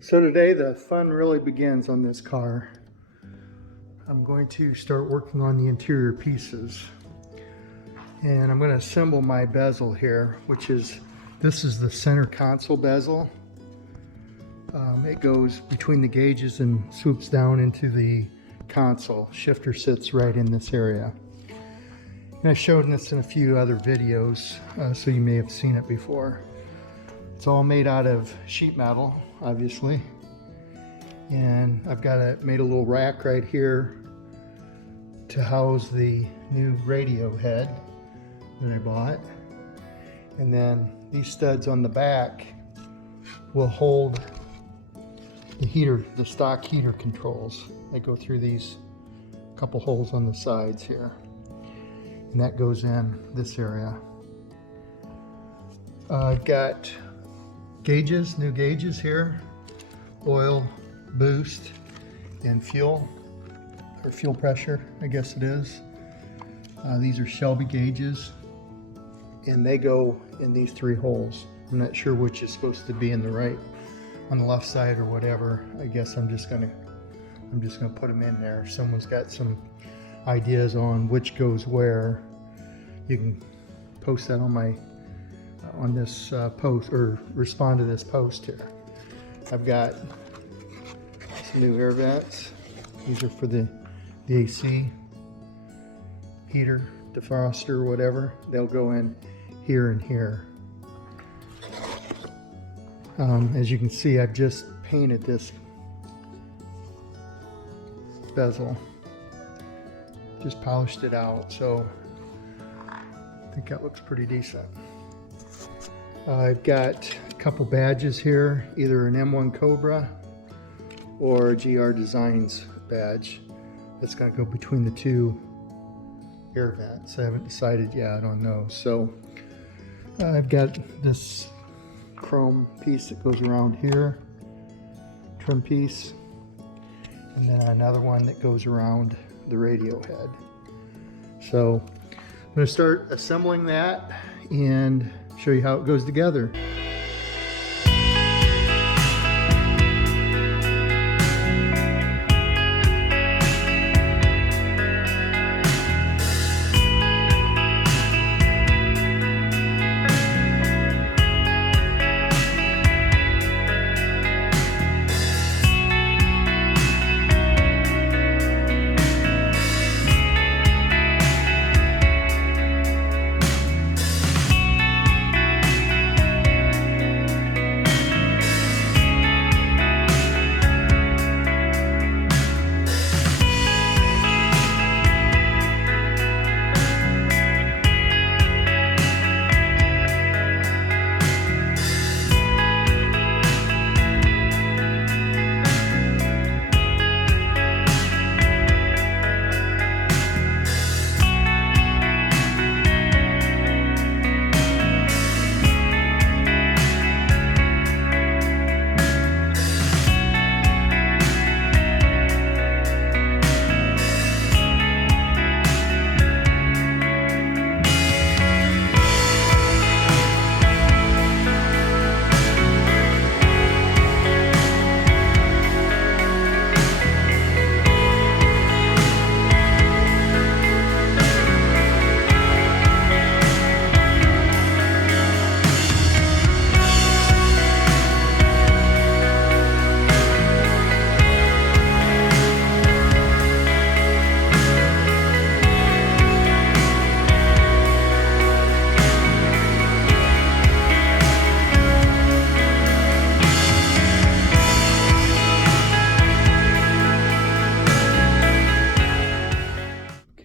So today the fun really begins on this car. I'm going to start working on the interior pieces. And I'm going to assemble my bezel here, this is the center console bezel. It goes between the gauges and swoops down into the console. Shifter sits right in this area. And I've shown this in a few other videos, so you may have seen it before. It's all made out of sheet metal, obviously. And I've made a little rack right here to house the new radio head that I bought. And then these studs on the back will hold the stock heater controls. They go through these couple holes on the sides here. And that goes in this area. I've got gauges, new gauges here, oil, boost, and fuel, or fuel pressure, I guess it is. These are Shelby gauges, and they go in these three holes. I'm not sure which is supposed to be on the left side or whatever. I guess I'm just gonna put them in there. If someone's got some ideas on which goes where, you can post that on this post, or respond to this post here. I've got some new air vents. These are for the AC heater, defroster, whatever. They'll go in here and here. As you can see, I've just painted this bezel. Just polished it out, so I think that looks pretty decent. I've got a couple badges here, either an M-1 COBRA or a GR Designs badge. That's going to go between the two air vents. I haven't decided yet on those. So I've got this chrome piece that goes around here, trim piece, and then another one that goes around the radio head. So I'm going to start assembling that and show you how it goes together.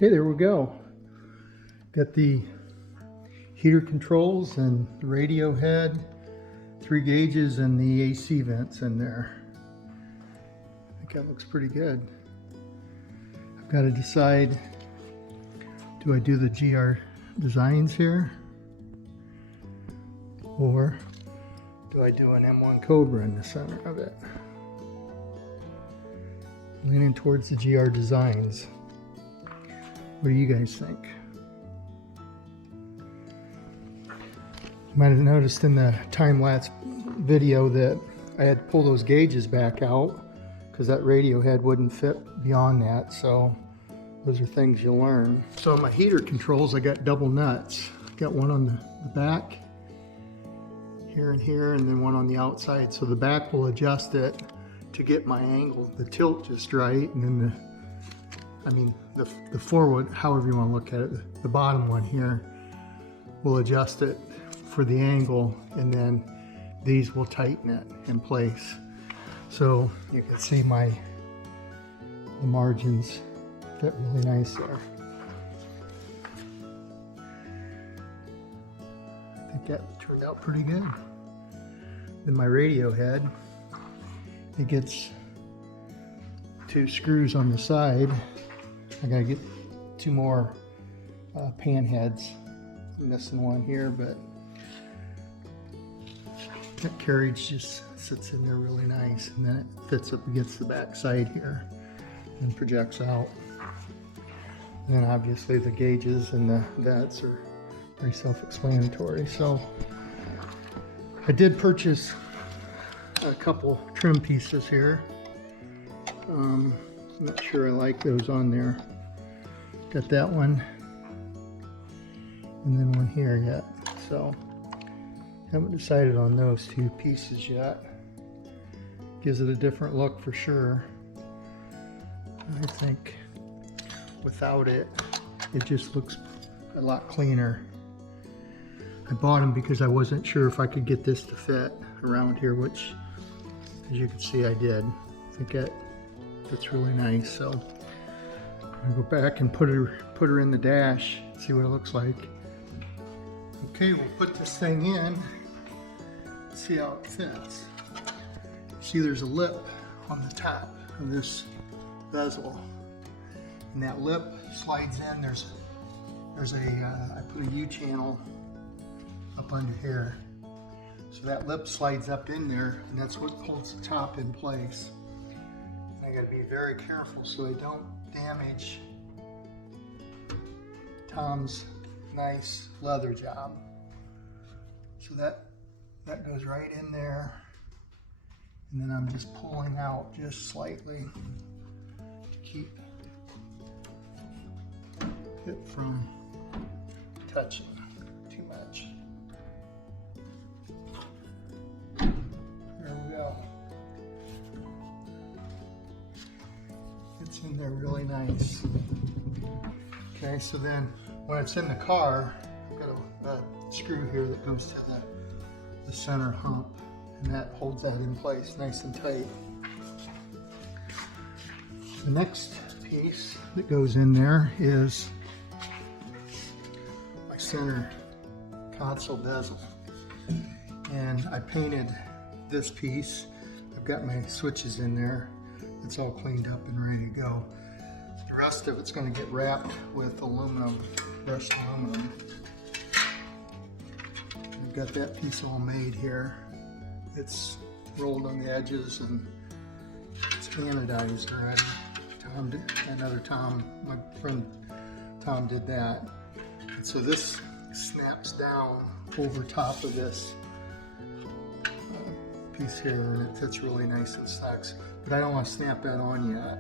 Okay, there we go. Got the heater controls and the radio head, 3 gauges, and the AC vents in there. I think that looks pretty good. I've got to decide, do I do the GR Designs here, or do I do an M-1 COBRA in the center of it? Leaning towards the GR Designs. What do you guys think? You might have noticed in the time-lapse video that I had to pull those gauges back out because that radio head wouldn't fit beyond that. So those are things you learn. So my heater controls, I got double nuts. Got one on the back here and here, and then one on the outside. So the back will adjust it to get my angle, the tilt just right, and then the forward, however you want to look at it, the bottom one here will adjust it for the angle, and then these will tighten it in place. So you can see the margins fit really nice there. I think that turned out pretty good. Then my radio head, it gets 2 screws on the side. I gotta get 2 more pan heads. I'm missing one here, but that carriage just sits in there really nice, and then it fits up against the back side here and projects out. And then obviously the gauges and the vets are very self-explanatory. So I did purchase a couple trim pieces here. I'm not sure I like those on there. Got that one, and then one here yet. So haven't decided on those 2 pieces yet. Gives it a different look for sure. I think without it, it just looks a lot cleaner. I bought them because I wasn't sure if I could get this to fit around here, which, as you can see, I did. I think that fits really nice. So I'm gonna go back and put her in the dash, see what it looks like. Okay, we'll put this thing in, see how it fits. See, there's a lip on the top of this bezel, and that lip slides in. There's I put a U-channel up under here, so that lip slides up in there, and that's what holds the top in place. And I got to be very careful so I don't damage Tom's nice leather job. So that goes right in there, and then I'm just pulling out just slightly to keep it from touching too much. There we go. It's in there really nice. Okay, so then when it's in the car, I've got a screw here that goes to the center hump, and that holds that in place nice and tight. The next piece that goes in there is my center console bezel, and I painted this piece. I've got my switches in there. It's all cleaned up and ready to go. The rest of it's going to get wrapped with aluminum, brushed aluminum. I've got that piece all made here. It's rolled on the edges and it's anodized already. My friend Tom did that. And so this snaps down over top of this piece here, and it fits really nice and snug. But I don't want to snap that on yet.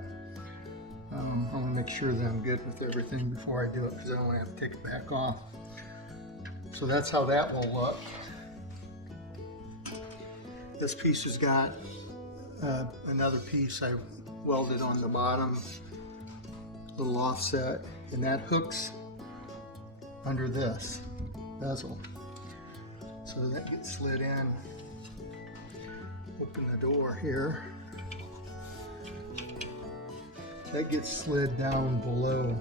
I want to make sure that I'm good with everything before I do it, because I don't want to have to take it back off. So that's how that will look. This piece has got another piece I welded on the bottom, little offset, and that hooks under this bezel. So that gets slid in. Open the door here. That gets slid down below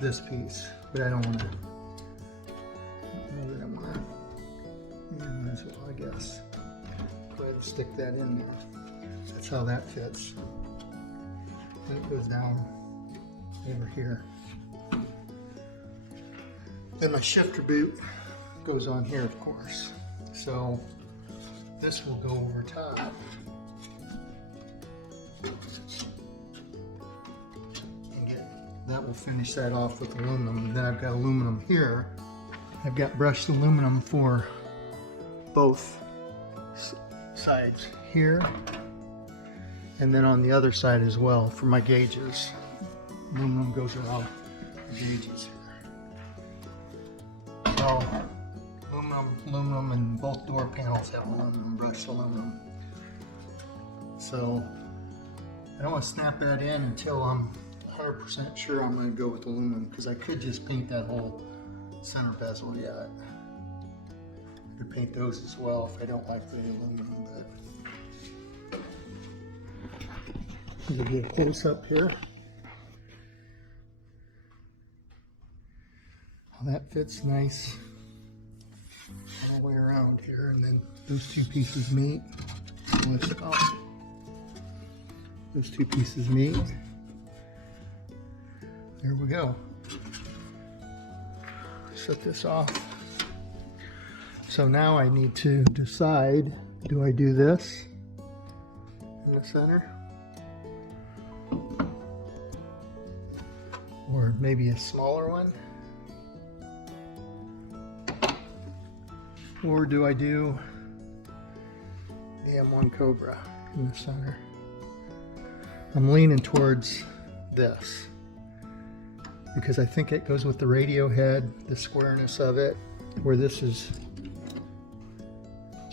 this piece, but I don't want to. Might as well, I guess. Go ahead and stick that in there. That's how that fits. Then it goes down over here. Then my shifter boot goes on here, of course. So this will go over top. That will finish that off with aluminum. And then I've got aluminum here. I've got brushed aluminum for both sides here, and then on the other side as well for my gauges. Aluminum goes around the gauges here. So aluminum, and both door panels have aluminum, brushed aluminum. So I don't want to snap that in until I'm 100% sure I'm going to go with aluminum, because I could just paint that whole center bezel yet. I could paint those as well if I don't like the aluminum, but I'm going to get a close up here. Well, that fits nice all the way around here, and then those two pieces meet. Those two pieces meet. There we go. Set this off. So now I need to decide, do I do this in the center? Or maybe a smaller one? Or do I do the M-1 COBRA in the center? I'm leaning towards this, because I think it goes with the radio head, the squareness of it, where this is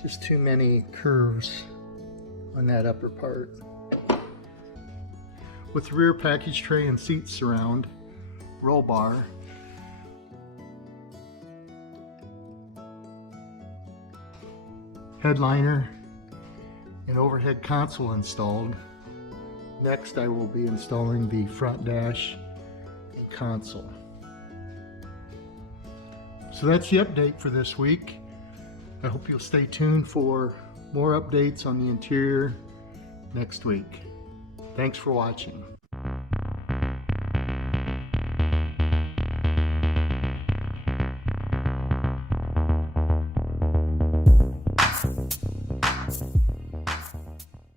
just too many curves on that upper part. With the rear package tray and seat surround, roll bar, headliner, and overhead console installed, next I will be installing the front dash and console. So that's the update for this week. I hope you'll stay tuned for more updates on the interior next week. Thanks for watching.